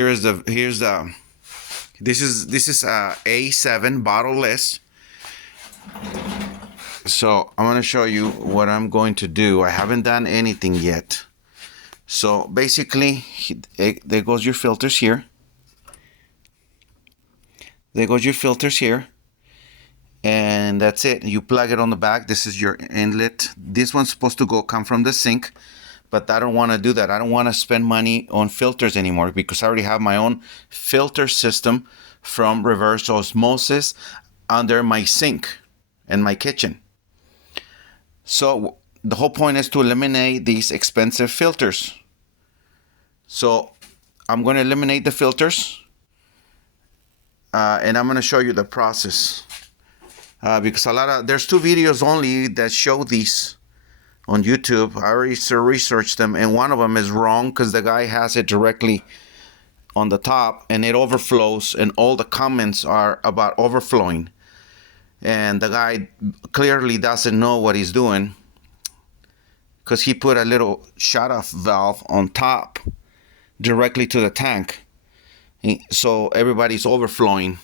Here's the this is A7 bottle list. So I'm going to show you what I'm going to do. I haven't done anything yet. So basically, there goes your filters here. There goes your filters here. And that's it. You plug it on the back. This is your inlet. This one's supposed to come from the sink, but I don't want to do that. I don't want to spend money on filters anymore because I already have my own filter system from reverse osmosis under my sink in my kitchen. So the whole point is to eliminate these expensive filters. So I'm going to eliminate the filters, and I'm going to show you the process. Because there's 2 videos only that show these on YouTube. I already researched them, and one of them is wrong because the guy has it directly on the top and it overflows, and all the comments are about overflowing. And the guy clearly doesn't know what he's doing because he put a little shut-off valve on top directly to the tank. So everybody's overflowing.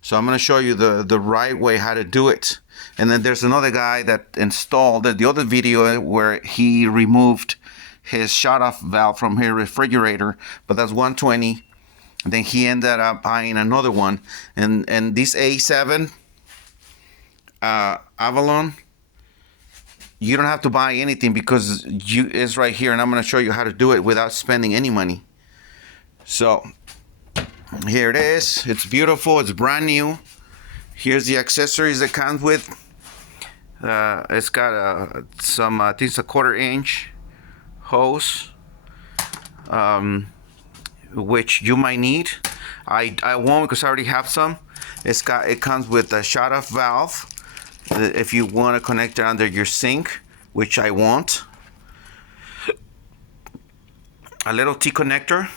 So I'm going to show you the right way how to do it. And then there's another guy that installed the other video where he removed his shut-off valve from his refrigerator, but that's 120. And then he ended up buying another one. And this A7 Avalon, you don't have to buy anything because it's right here. And I'm going to show you how to do it without spending any money. So here it is. It's beautiful. It's brand new. Here's the accessories it comes with. It's got some, I think it's a 1/4 inch hose, which you might need. I won't because I already have some. It comes with a shut-off valve if you want to connect it under your sink, which I won't. A little T-connector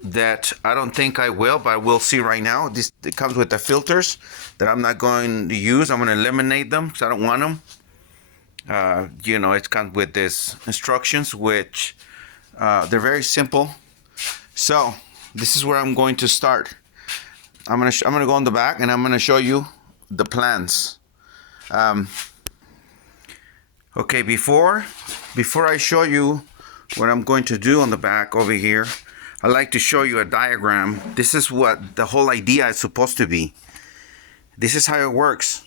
that I don't think I will, but we'll see right now. It comes with the filters that I'm not going to use. I'm going to eliminate them because I don't want them. It comes with these instructions, which they're very simple. So this is where I'm going to start. I'm going to go on the back and I'm going to show you the plans. Okay, before I show you what I'm going to do on the back over here, I'd like to show you a diagram. This is what the whole idea is supposed to be. This is how it works.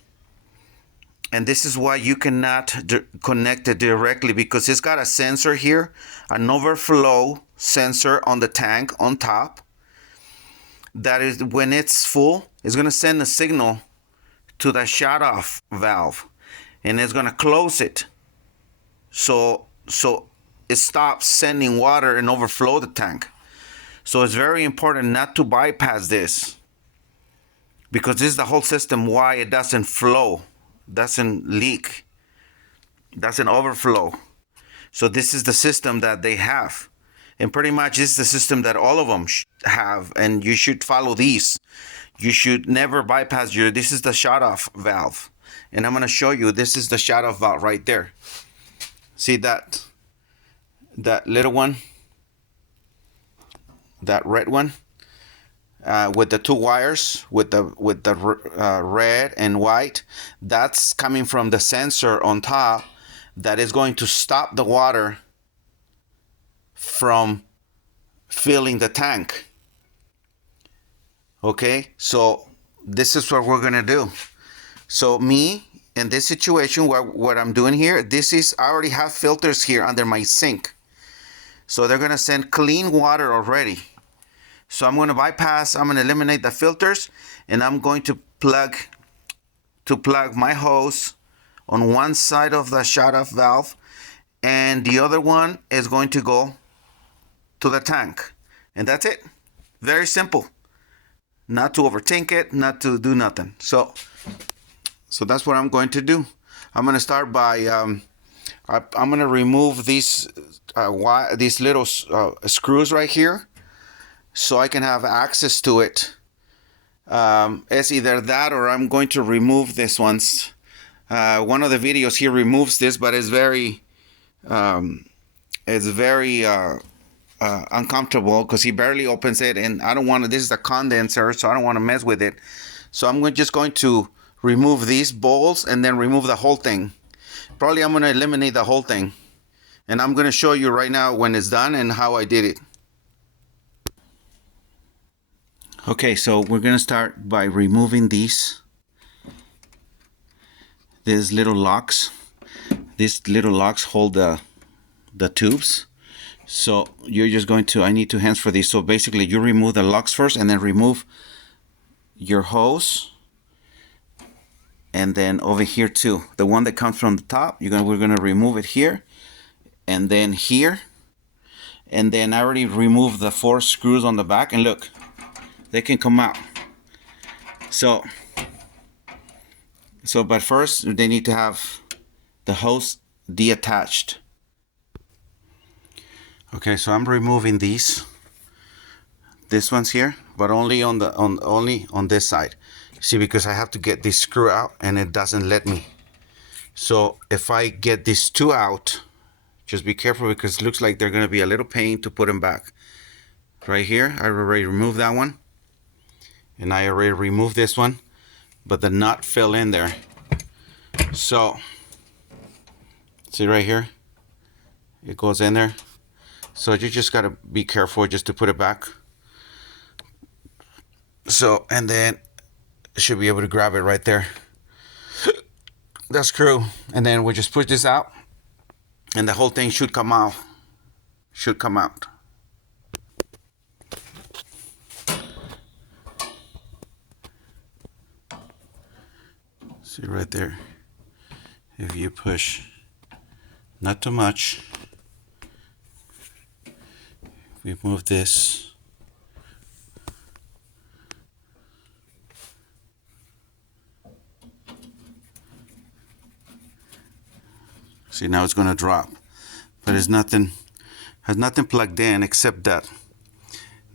And this is why you cannot connect it directly, because it's got a sensor here, an overflow sensor on the tank on top. That is, when it's full, it's going to send a signal to the shut-off valve. And it's going to close it. So it stops sending water and overflow the tank. So it's very important not to bypass this, because this is the whole system why it doesn't flow, doesn't leak, doesn't overflow. So this is the system that they have. And pretty much this is the system that all of them have, and you should follow these. You should never bypass this is the shut-off valve. And I'm going to show you, this is the shut-off valve right there. See that little one? That red one with the 2 wires with the red and white, that's coming from the sensor on top that is going to stop the water from filling the tank. Okay, so this is what we're gonna do. So me, in this situation, what I'm doing here, I already have filters here under my sink. So they're gonna send clean water already. So I'm gonna eliminate the filters, and I'm going to plug my hose on one side of the shut-off valve, and the other one is going to go to the tank. And that's it. Very simple. Not to overthink it, not to do nothing. So that's what I'm going to do. I'm going to start by I'm going to remove these little screws right here, so I can have access to it. It's either that or I'm going to remove this ones. One of the videos here removes this, but it's very uncomfortable because he barely opens it, and I don't want to. This is a condenser, so I don't want to mess with it. So I'm just going to remove these bowls and then remove the whole thing. Probably I'm going to eliminate the whole thing, and I'm going to show you right now when it's done and how I did it. Okay, so we're going to start by removing these little locks. These little locks hold the tubes. So you're just going to, I need 2 hands for these. So basically you remove the locks first and then remove your hose. And then over here too, the one that comes from the top, we're gonna remove it here and then here. And then I already removed the 4 screws on the back, and look, they can come out. So but first they need to have the hose deattached. Okay, so I'm removing this one's here, but only on this side. See, because I have to get this screw out and it doesn't let me. So if I get these 2 out, just be careful because it looks like they're going to be a little pain to put them back. Right here, I already removed that one, and I already removed this one, but the nut fell in there. So see right here, it goes in there. So you just got to be careful just to put it back. So, and then should be able to grab it right there, that screw, and then we'll just push this out and the whole thing should come out. See right there, if you push not too much, we move this. See, now it's going to drop, but it's nothing, has nothing plugged in except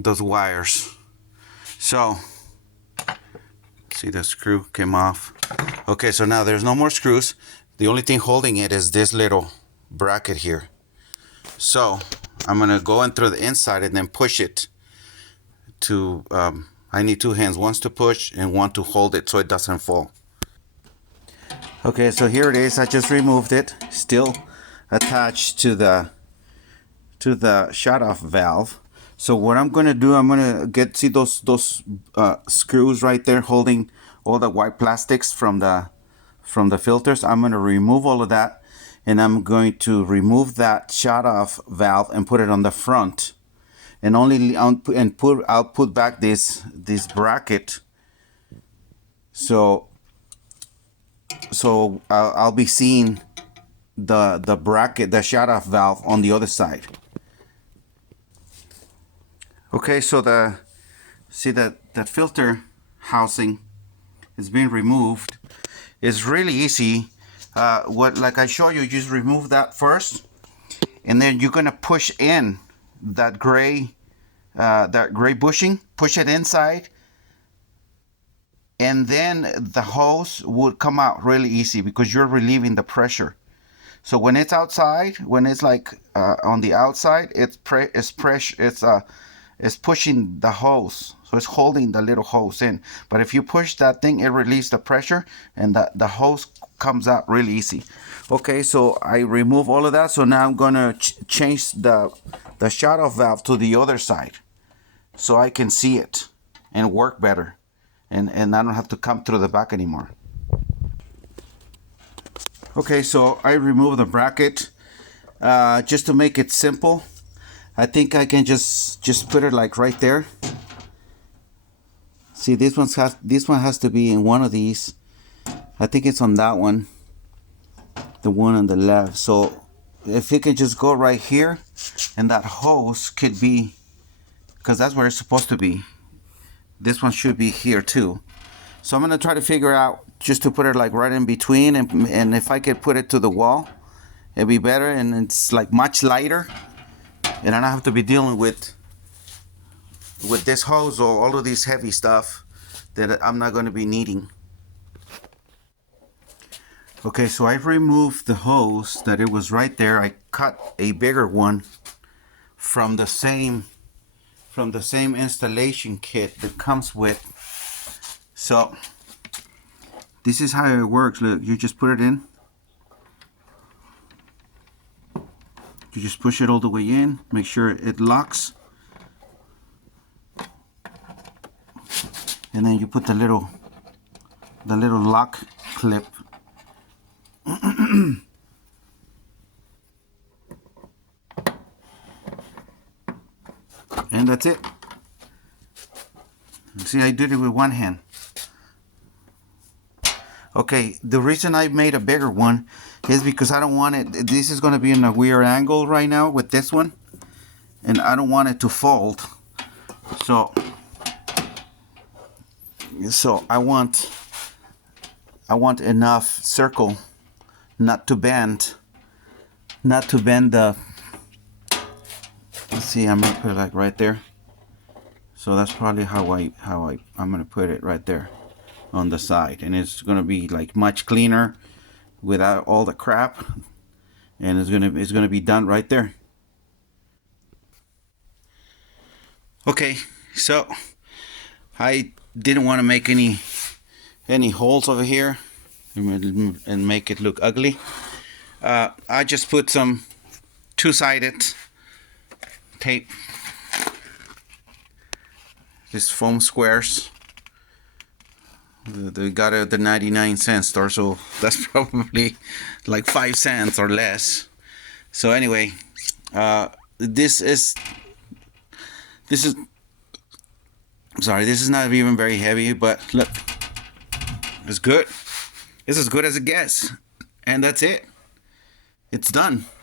those wires. So see, the screw came off. Okay, so now there's no more screws. The only thing holding it is this little bracket here. So I'm going to go in through the inside and then push it to, I need 2 hands, one to push and one to hold it so it doesn't fall. Okay, so here it is. I just removed it, still attached to the shut-off valve. So what I'm going to do, I'm going to see those screws right there holding all the white plastics from the filters. I'm going to remove all of that, and I'm going to remove that shut-off valve and put it on the front, and I'll put back this bracket. So I'll be seeing the bracket, the shut-off valve on the other side. Okay, so the filter housing is being removed. It's really easy. Like I show you, just remove that first, and then you're gonna push in that gray bushing. Push it inside, and then the hose would come out really easy because you're relieving the pressure. So when it's outside, when it's like on the outside, it's pushing the hose, so it's holding the little hose in. But if you push that thing, it relieves the pressure, and the hose comes out really easy. Okay, so I remove all of that. So now I'm gonna change the shut-off valve to the other side, so I can see it and work better, and I don't have to come through the back anymore. Okay, so I remove the bracket just to make it simple. I think I can just put it like right there. See, this one has to be in one of these. I think it's on that one, the one on the left. So if it can just go right here, and that hose could be, because that's where it's supposed to be. This one should be here too. So I'm gonna try to figure out just to put it like right in between, and if I could put it to the wall, it'd be better, and it's like much lighter, and I don't have to be dealing with this hose or all of this heavy stuff that I'm not going to be needing. Okay, so I've removed the hose that it was right there. I cut a bigger one from the same installation kit that comes with. So this is how it works. Look, you just put it in. You just push it all the way in. Make sure it locks. And then you put the little lock clip. And that's it. See, I did it with one hand. Okay, the reason I made a bigger one is because I don't want it, this is going to be in a weird angle right now with this one, and I don't want it to fold. So I want enough circle not to bend the, let's see, I'm gonna put it like right there. So that's probably how I'm gonna put it right there on the side, and it's gonna be like much cleaner without all the crap, and it's gonna be done right there. Okay, so I didn't want to make any holes over here and make it look ugly. I just put some two-sided tape, just foam squares. They got it at the 99-cent store, so that's probably like 5 cents or less. So anyway, this is not even very heavy, but look, it's good. It's as good as it gets, and that's it. It's done.